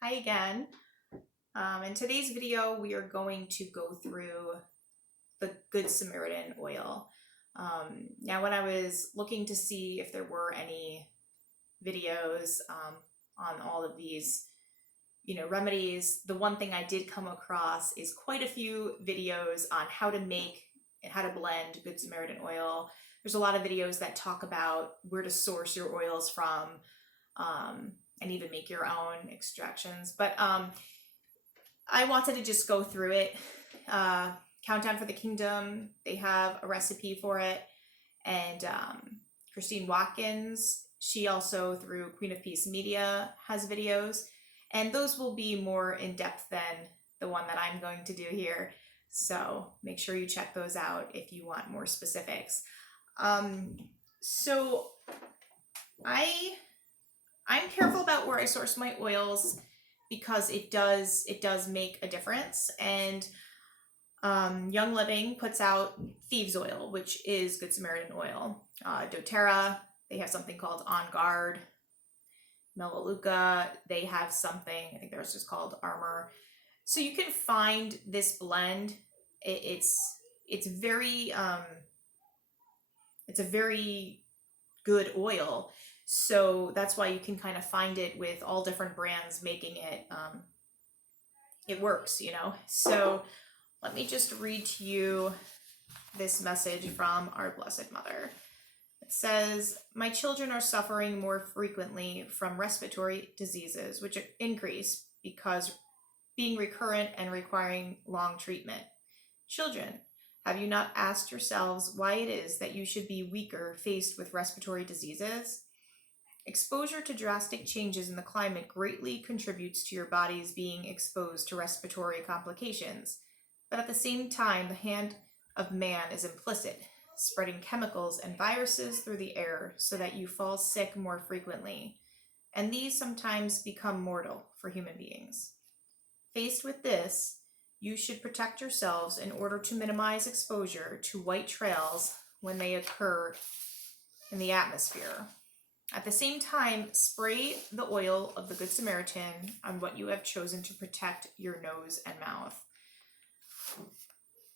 Hi again. In today's video, we are going to go through the Good Samaritan Oil. Now, when I was looking to see if there were any videos on all of these, remedies, the one thing I did come across is quite a few videos on how to make and how to blend Good Samaritan Oil. There's a lot of videos that talk about where to source your oils from, and even make your own extractions. But I wanted to just go through it. Countdown for the Kingdom, they have a recipe for it. And Christine Watkins, she also through Queen of Peace Media has videos. And those will be more in depth than the one that I'm going to do here. So make sure you check those out if you want more specifics. So I'm careful about where I source my oils because it does make a difference. And Young Living puts out Thieves Oil, which is Good Samaritan Oil. doTERRA, they have something called On Guard. Melaleuca, they have something, I think theirs just called Armor. So you can find this blend. It's very it's a very good oil. So that's why you can kind of find it with all different brands making it. It works, So let me just read to you this message from our Blessed Mother. It says, "My children are suffering more frequently from respiratory diseases, which increase because being recurrent and requiring long treatment. Children, have you not asked yourselves why it is that you should be weaker faced with respiratory diseases? Exposure to drastic changes in the climate greatly contributes to your bodies being exposed to respiratory complications, but at the same time, the hand of man is implicit, spreading chemicals and viruses through the air so that you fall sick more frequently, and these sometimes become mortal for human beings. Faced with this, you should protect yourselves in order to minimize exposure to white trails when they occur in the atmosphere. At the same time, spray the oil of the Good Samaritan on what you have chosen to protect your nose and mouth.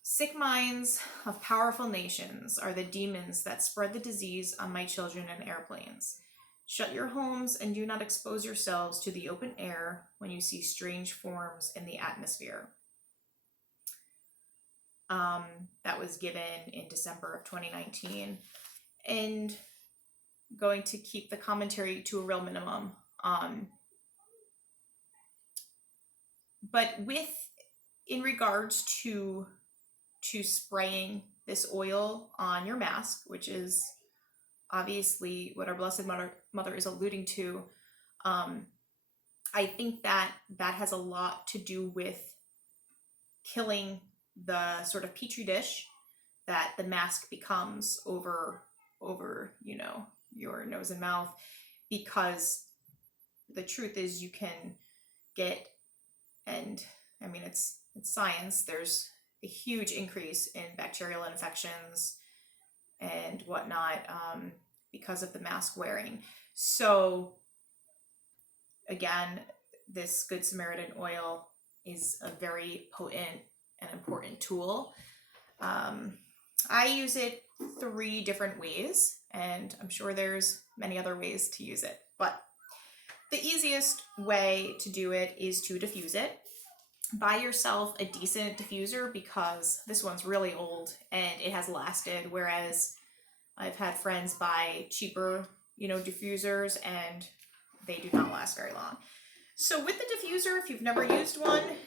Sick minds of powerful nations are the demons that spread the disease on my children in airplanes. Shut your homes and do not expose yourselves to the open air when you see strange forms in the atmosphere." That was given in December of 2019. And going to keep the commentary to a real minimum. But in regards to spraying this oil on your mask, which is obviously what our Blessed Mother is alluding to, I think that has a lot to do with killing the sort of petri dish that the mask becomes over your nose and mouth, because the truth is you can get, and I mean it's science, there's a huge increase in bacterial infections and whatnot because of the mask wearing. So again, this Good Samaritan oil is a very potent and important tool. I use it 3 different ways, and I'm sure there's many other ways to use it, but the easiest way to do it is to diffuse it. Buy yourself a decent diffuser, because this one's really old and it has lasted, whereas I've had friends buy cheaper, diffusers, and they do not last very long. So with the diffuser, if you've never used one,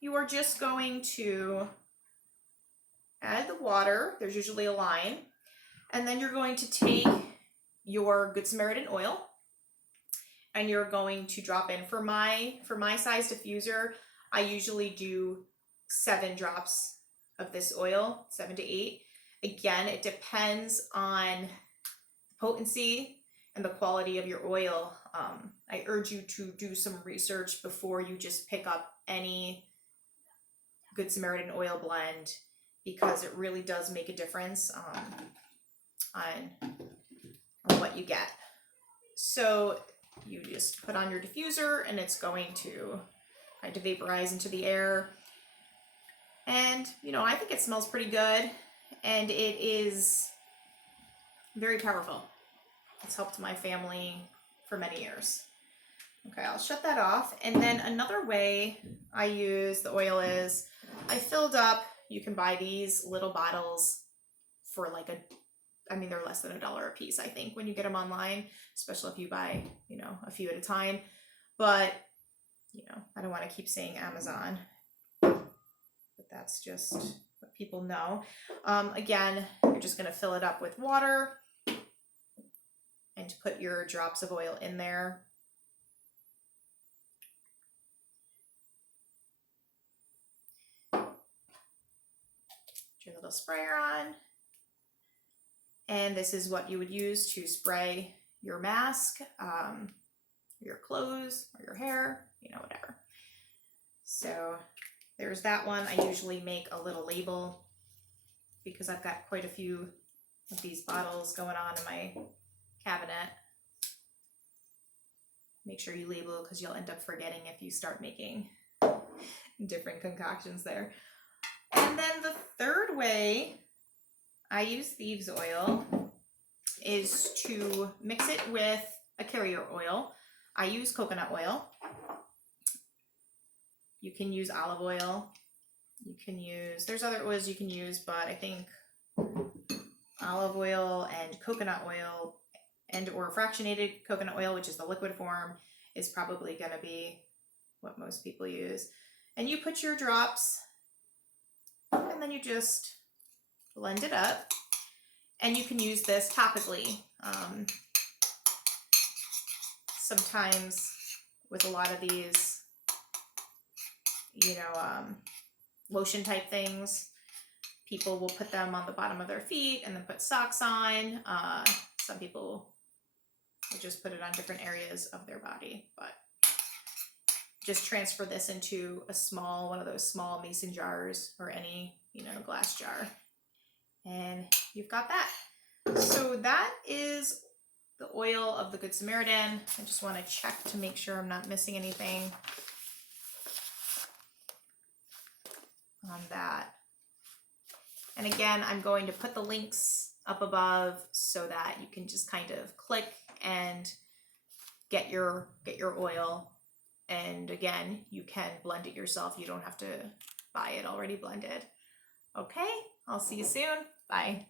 you are just going to add the water. There's usually a line. And then you're going to take your Good Samaritan oil and you're going to drop in. For my size diffuser, I usually do 7 drops of this oil, 7 to 8. Again, it depends on potency and the quality of your oil. I urge you to do some research before you just pick up any Good Samaritan oil blend, because it really does make a difference on what you get. So you just put on your diffuser and it's going to kind of vaporize into the air. And, you know, I think it smells pretty good and it is very powerful. It's helped my family for many years. Okay, I'll shut that off. And then another way I use the oil is I filled up, you can buy these little bottles for like they're less than $1 a piece, I think, when you get them online, especially if you buy, you know, a few at a time. But, you know, I don't want to keep saying Amazon, but that's just what people know. Again, you're just going to fill it up with water and to put your drops of oil in there. Put your little sprayer on. And this is what you would use to spray your mask, your clothes, or your hair, you know, whatever. So there's that one. I usually make a little label because I've got quite a few of these bottles going on in my cabinet. Make sure you label because you'll end up forgetting if you start making different concoctions there. And then the third way I use Thieves Oil is to mix it with a carrier oil. I use coconut oil. You can use olive oil. You can use, there's other oils you can use, but I think olive oil and coconut oil and or fractionated coconut oil, which is the liquid form, is probably going to be what most people use. And you put your drops and then you just blend it up, and you can use this topically. Sometimes with a lot of these, you know, lotion type things, people will put them on the bottom of their feet and then put socks on. Some people will just put it on different areas of their body, but just transfer this into a small, one of those small mason jars or any, you know, glass jar. And you've got that. So that is the oil of the Good Samaritan. I just want to check to make sure I'm not missing anything on that. And again, I'm going to put the links up above so that you can just kind of click and get your oil. And again, you can blend it yourself. You don't have to buy it already blended. Okay, I'll see you soon. Bye.